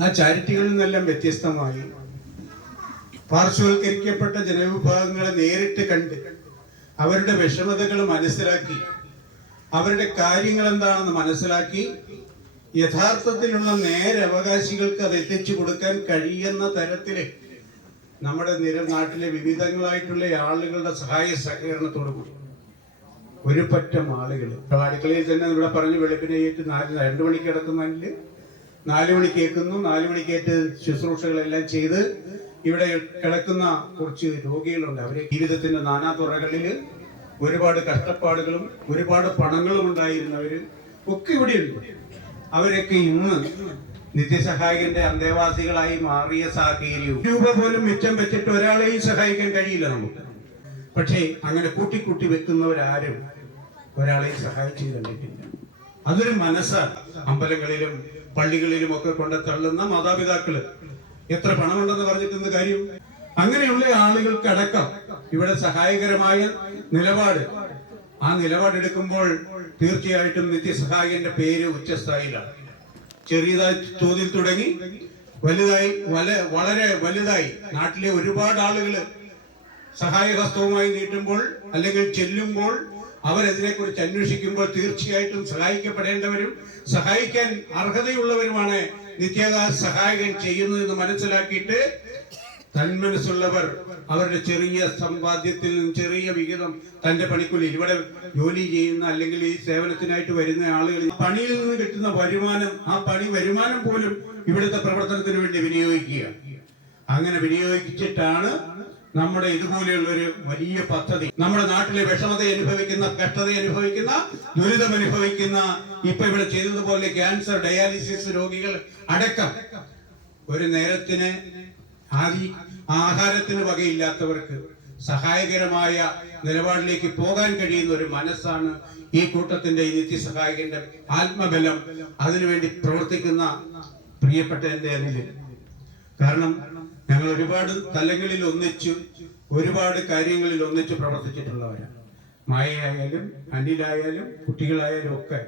ആ ചാരിറ്റികളിൽ നിന്നെല്ലാം വ്യത്യസ്തമായി പാർശ്വവൽക്കരിക്കപ്പെട്ട ജനവിഭാഗങ്ങളെ നേരിട്ട് കണ്ട് അവരുടെ വിഷമതകൾ മനസ്സിലാക്കി അവരുടെ കാര്യങ്ങൾ എന്താണെന്ന് മനസ്സിലാക്കി യഥാർത്ഥത്തിലുള്ള നേരവകാശികൾക്ക് അത് എത്തിച്ചു കൊടുക്കാൻ കഴിയുന്ന തരത്തില് നമ്മുടെ നാട്ടിലെ വിവിധങ്ങളായിട്ടുള്ള ആളുകളുടെ സഹായ സഹകരണത്തോടു കൂടി ഒരു പറ്റം ആളുകൾ അടുക്കളയിൽ തന്നെ ഇവിടെ പറഞ്ഞ് വെളുപ്പിനെ ഏറ്റ് 2 മണിക്ക് കിടക്കുന്നതിൽ 4 മണിക്ക് ഏൽക്കുന്നു, 4 മണിക്കേറ്റ് ശുശ്രൂഷകളെല്ലാം ചെയ്ത് ഇവിടെ കിടക്കുന്ന കുറച്ച് രോഗികളുണ്ട്. അവരെ ജീവിതത്തിന്റെ നാനാതുറകളിൽ ഒരുപാട് കഷ്ടപ്പാടുകളും ഒരുപാട് പണങ്ങളും ഉണ്ടായിരുന്നവര് ഒക്കെ ഇവിടെയുണ്ട്. അവരൊക്കെ ഇന്ന് നിത്യസഹായകന്റെ അന്തേവാസികളായി മാറിയ സാഹചര്യവും രൂപ പോലും മിച്ചം വെച്ചിട്ട് ഒരാളെയും സഹായിക്കാൻ കഴിയില്ല നമുക്ക്. പക്ഷേ അങ്ങനെ കൂട്ടിക്കൂട്ടി വെക്കുന്നവരാരും ഒരാളെയും സഹായിച്ചു കണ്ടിട്ടില്ല. അതൊരു മനസ്സാണ്. അമ്പലങ്ങളിലും പള്ളികളിലും ഒക്കെ കൊണ്ട് തള്ളുന്ന മാതാപിതാക്കള് എത്ര പണമുണ്ടെന്ന് പറഞ്ഞിട്ടെന്ന് കാര്യം. അങ്ങനെയുള്ള ആളുകൾക്കടക്കം ഇവിടെ സഹായകരമായ നിലപാട്, ആ നിലപാടെടുക്കുമ്പോൾ തീർച്ചയായിട്ടും നിത്യസഹായകന്റെ പേര് ഉച്ചസ്ഥായിലാണ്. ചെറിയതായി തോതിൽ തുടങ്ങി വലുതായി വളരെ വലുതായി നാട്ടിലെ ഒരുപാട് ആളുകള് സഹായഹസ്തവുമായി നീട്ടുമ്പോൾ അല്ലെങ്കിൽ ചെല്ലുമ്പോൾ അവരതിനെ കുറിച്ച് അന്വേഷിക്കുമ്പോൾ തീർച്ചയായിട്ടും സഹായിക്കപ്പെടേണ്ടവരും സഹായിക്കാൻ അർഹതയുള്ളവരുമാണ് നിത്യസഹായകൻ ചെയ്യുന്നതെന്ന് മനസ്സിലാക്കിയിട്ട് തന്മനസ്സുള്ളവർ അവരുടെ ചെറിയ സമ്പാദ്യത്തിൽ നിന്നും ചെറിയ വിഹിതം തന്റെ പണിക്കൂലിയിൽ ഇവിടെ ജോലി ചെയ്യുന്ന അല്ലെങ്കിൽ ഈ സേവനത്തിനായിട്ട് വരുന്ന ആളുകൾ പണിയിൽ നിന്ന് കിട്ടുന്ന വരുമാനം, ആ വരുമാനം പോലും ഇവിടുത്തെ പ്രവർത്തനത്തിന് വേണ്ടി വിനിയോഗിക്കുക. അങ്ങനെ വിനിയോഗിച്ചിട്ടാണ് നമ്മുടെ ഇതുപോലെയുള്ള ഒരു വലിയ പദ്ധതി നമ്മുടെ നാട്ടിലെ വിഷമത അനുഭവിക്കുന്ന, കഷ്ടത അനുഭവിക്കുന്ന, ദുരിതം അനുഭവിക്കുന്ന, ഇപ്പൊ ഇവിടെ ചെയ്തതുപോലെ ക്യാൻസർ, ഡയാലിസിസ് രോഗികൾ അടക്കം ഒരു നേരത്തിന് ആഹാരത്തിന് വകയില്ലാത്തവർക്ക് സഹായകരമായ നിലപാടിലേക്ക് പോകാൻ കഴിയുന്ന ഒരു മനസ്സാണ് ഈ കൂട്ടത്തിന്റെ ഈ നിത്യസഹായകന്റെ ആത്മബലം. അതിനുവേണ്ടി പ്രവർത്തിക്കുന്ന പ്രിയപ്പെട്ട എന്റെ അനില്. കാരണം ഞങ്ങൾ ഒരുപാട് തലങ്ങളിൽ ഒന്നിച്ചു, ഒരുപാട് കാര്യങ്ങളിൽ ഒന്നിച്ചു പ്രവർത്തിച്ചിട്ടുള്ളവരാണ്. മായയായാലും അനിലായാലും കുട്ടികളായാലും ഒക്കെ